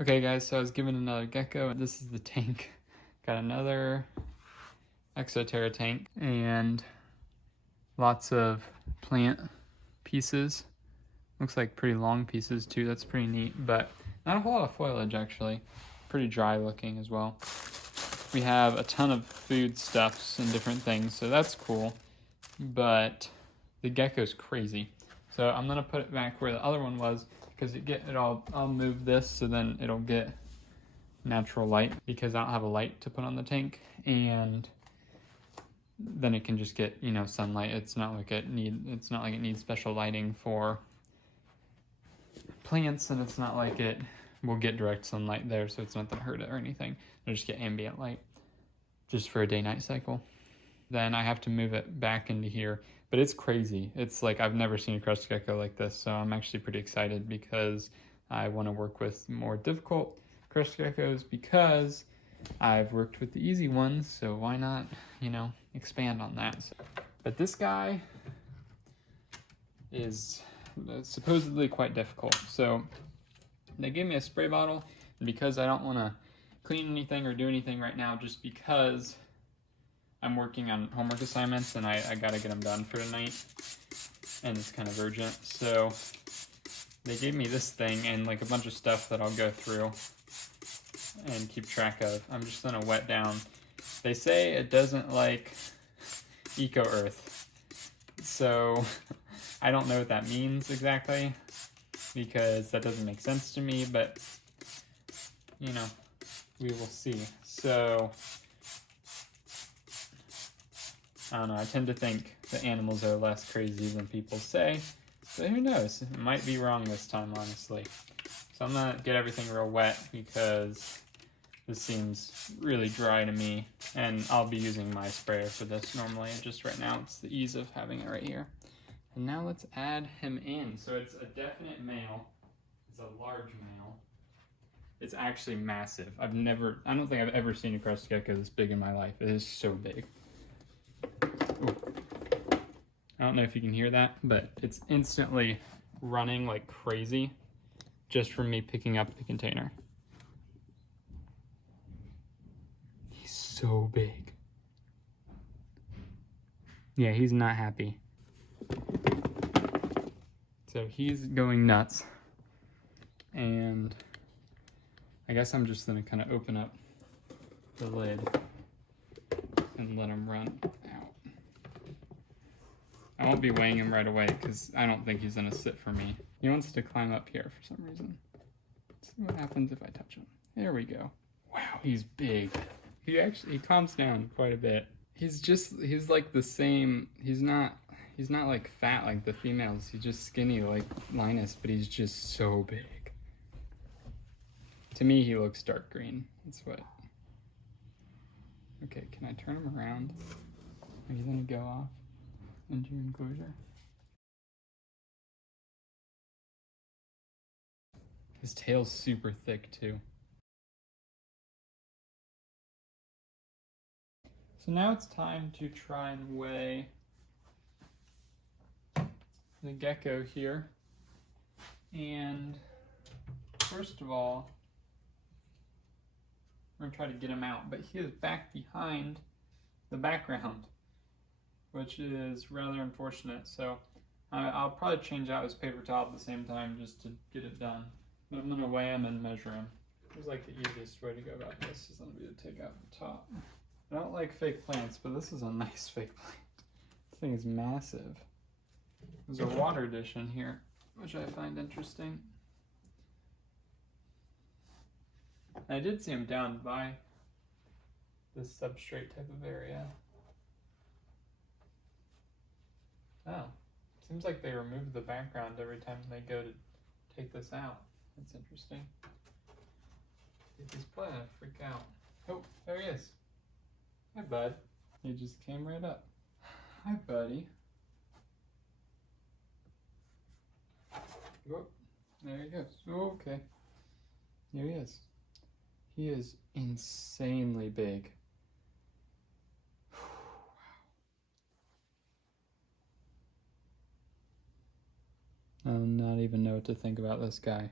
Okay guys, so I was given another gecko and this is the tank. Got another Exoterra tank and lots of plant pieces. Looks like pretty long pieces too, that's pretty neat, but not a whole lot of foliage actually. Pretty dry looking as well. We have a ton of food stuffs and different things, so that's cool, but the gecko's crazy. So I'm gonna put it back where the other one was because I'll move this so then it'll get natural light because I don't have a light to put on the tank, and then it can just get, you know, sunlight. It's not like it needs special lighting for plants, and it's not like it will get direct sunlight there, so it's not gonna hurt it or anything. It'll just get ambient light just for a day-night cycle. Then I have to move it back into here, but it's crazy. It's like I've never seen a crested gecko like this, so I'm actually pretty excited because I want to work with more difficult crested geckos because I've worked with the easy ones, so why not, you know, expand on that. But this guy is supposedly quite difficult. So they gave me a spray bottle, and because I don't want to clean anything or do anything right now, just because I'm working on homework assignments and I gotta get them done for tonight, and it's kind of urgent. So they gave me this thing and like a bunch of stuff that I'll go through and keep track of. I'm just gonna wet down. They say it doesn't like eco earth, so I don't know what that means exactly because that doesn't make sense to me, but you know, we will see. So I don't know, I tend to think the animals are less crazy than people say, but who knows? It might be wrong this time, honestly. So I'm gonna get everything real wet because this seems really dry to me, and I'll be using my sprayer for this normally, and just right now it's the ease of having it right here. And now let's add him in. So it's a definite male. It's a large male. It's actually massive. I don't think I've ever seen a crested gecko this big in my life. It is so big. Ooh. I don't know if you can hear that, but it's instantly running like crazy just from me picking up the container. He's so big. Yeah, he's not happy. So he's going nuts, and I guess I'm just gonna kind of open up the lid and let him run out. I won't be weighing him right away because I don't think he's gonna sit for me. He wants to climb up here for some reason. Let's see what happens if I touch him. There we go. Wow, he's big. He calms down quite a bit. He's like the same, he's not like fat like the females. He's just skinny like Linus, but he's just so big. To me, he looks dark green. That's what. Okay, can I turn him around? Are you gonna go off into your enclosure? His tail's super thick too. So now it's time to try and weigh the gecko here. And first of all, we're gonna try to get him out, but he is back behind the background, which is rather unfortunate. So I'll probably change out his paper towel at the same time just to get it done. But I'm gonna weigh him and measure him. It's like the easiest way to go about this is gonna be to take out the top. I don't like fake plants, but this is a nice fake plant. This thing is massive. There's a water dish in here, which I find interesting. I did see him down by this substrate type of area. Oh, seems like they remove the background every time they go to take this out. That's interesting. He's probably gonna freak out. Oh, there he is. Hi, bud. He just came right up. Hi, buddy. Oh, there he goes. Oh, okay. There he is. He is insanely big. I do not even know what to think about this guy.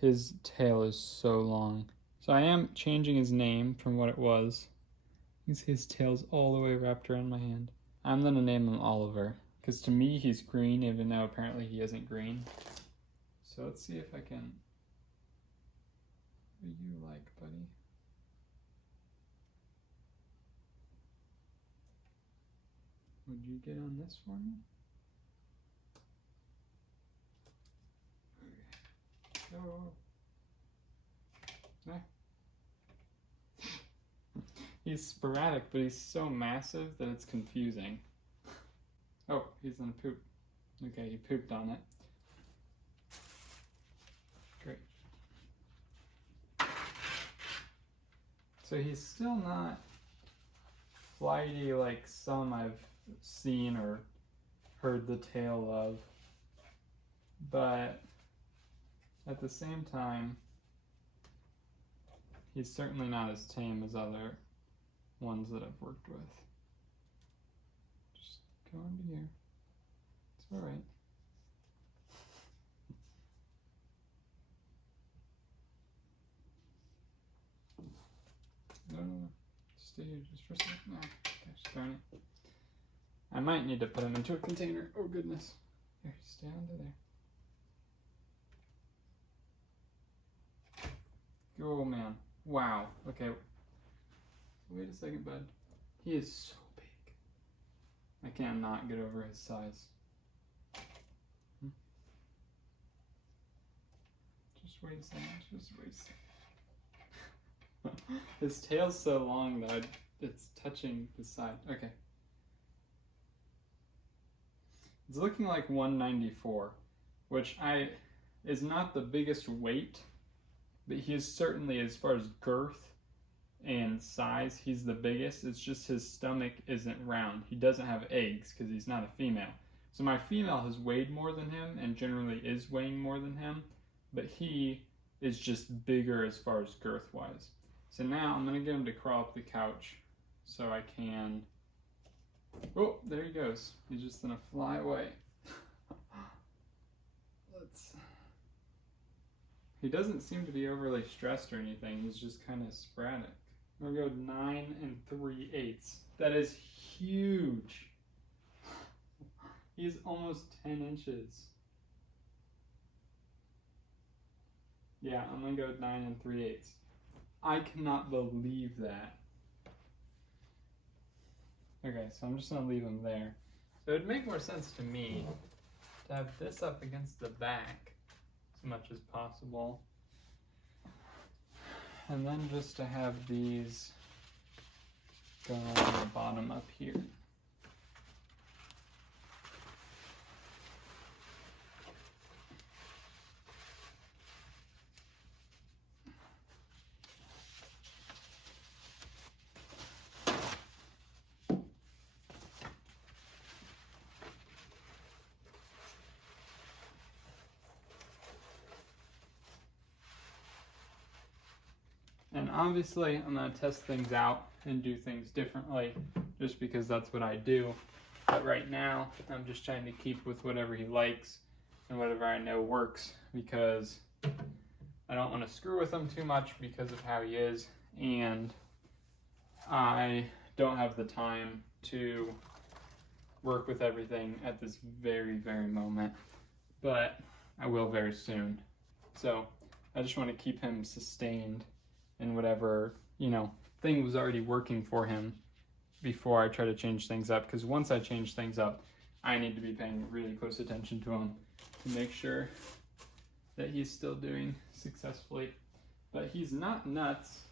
His tail is so long. So I am changing his name from what it was. His tail's all the way wrapped around my hand. I'm gonna name him Oliver, because to me he's green, even though apparently he isn't green. So let's see if I can. What do you like, buddy? Would you get on this for me? Okay. Oh. Ah. He's sporadic, but he's so massive that it's confusing. Oh, he's gonna poop. Okay, he pooped on it. Great. So he's still not flighty like some I've seen or heard the tale of, but at the same time, he's certainly not as tame as other ones that I've worked with. Just go under here. It's all right. No. Stay here just for a second. No, gosh darn it. I might need to put him into a container. Oh goodness. Here, stay under there. Oh man. Wow. Okay. Wait a second, bud. He is so big. I can't not get over his size. Just wait a second. Just wait a second. His tail's so long that it's touching the side. Okay. It's looking like 194, which is not the biggest weight, but he is certainly, as far as girth and size, he's the biggest. It's just his stomach isn't round. He doesn't have eggs because he's not a female. So my female has weighed more than him and generally is weighing more than him, but he is just bigger as far as girth wise. So now I'm gonna get him to crawl up the couch so I can. Oh, there he goes. He's just gonna fly away. He doesn't seem to be overly stressed or anything. He's just kind of sporadic. I'm gonna go 9 3/8. That is huge. He's almost 10 inches. Yeah, I'm gonna go 9 3/8. I cannot believe that. Okay, so I'm just gonna leave him there. So it'd make more sense to me to have this up against the back as much as possible. And then just to have these go on the bottom up here. And obviously I'm going to test things out and do things differently just because that's what I do. But right now I'm just trying to keep with whatever he likes and whatever I know works, because I don't want to screw with him too much because of how he is, and I don't have the time to work with everything at this very, very moment, but I will very soon. So I just want to keep him sustained in whatever, thing was already working for him before I try to change things up. Because once I change things up, I need to be paying really close attention to him to make sure that he's still doing successfully. But he's not nuts.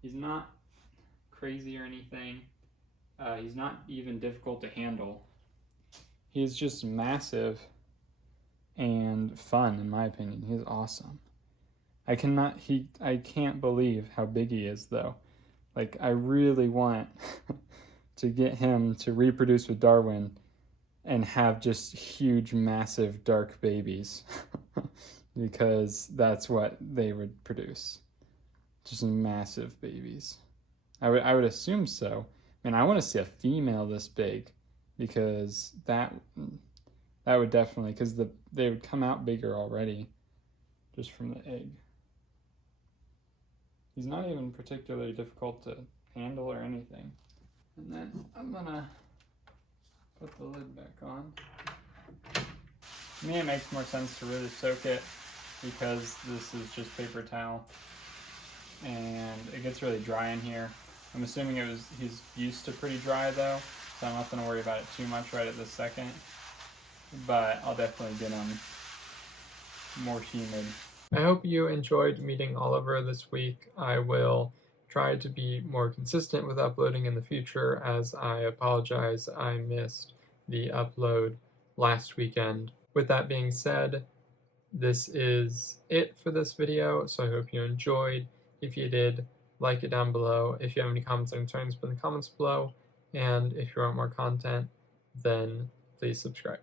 He's not crazy or anything. He's not even difficult to handle. He's just massive and fun, in my opinion. He's awesome. I can't believe how big he is, though. Like, I really want to get him to reproduce with Darwin and have just huge, massive, dark babies because that's what they would produce. Just massive babies. I would assume so. I mean, I want to see a female this big, because that would definitely, because they would come out bigger already just from the egg. He's not even particularly difficult to handle or anything. And then I'm gonna put the lid back on. To me, it makes more sense to really soak it because this is just paper towel and it gets really dry in here. I'm assuming he's used to pretty dry though, so I'm not gonna worry about it too much right at this second. But I'll definitely get him more humid. I hope you enjoyed meeting Oliver this week. I will try to be more consistent with uploading in the future, as I apologize I missed the upload last weekend. With that being said, this is it for this video, so I hope you enjoyed. If you did, like it down below. If you have any comments or concerns, put in the comments below. And if you want more content, then please subscribe.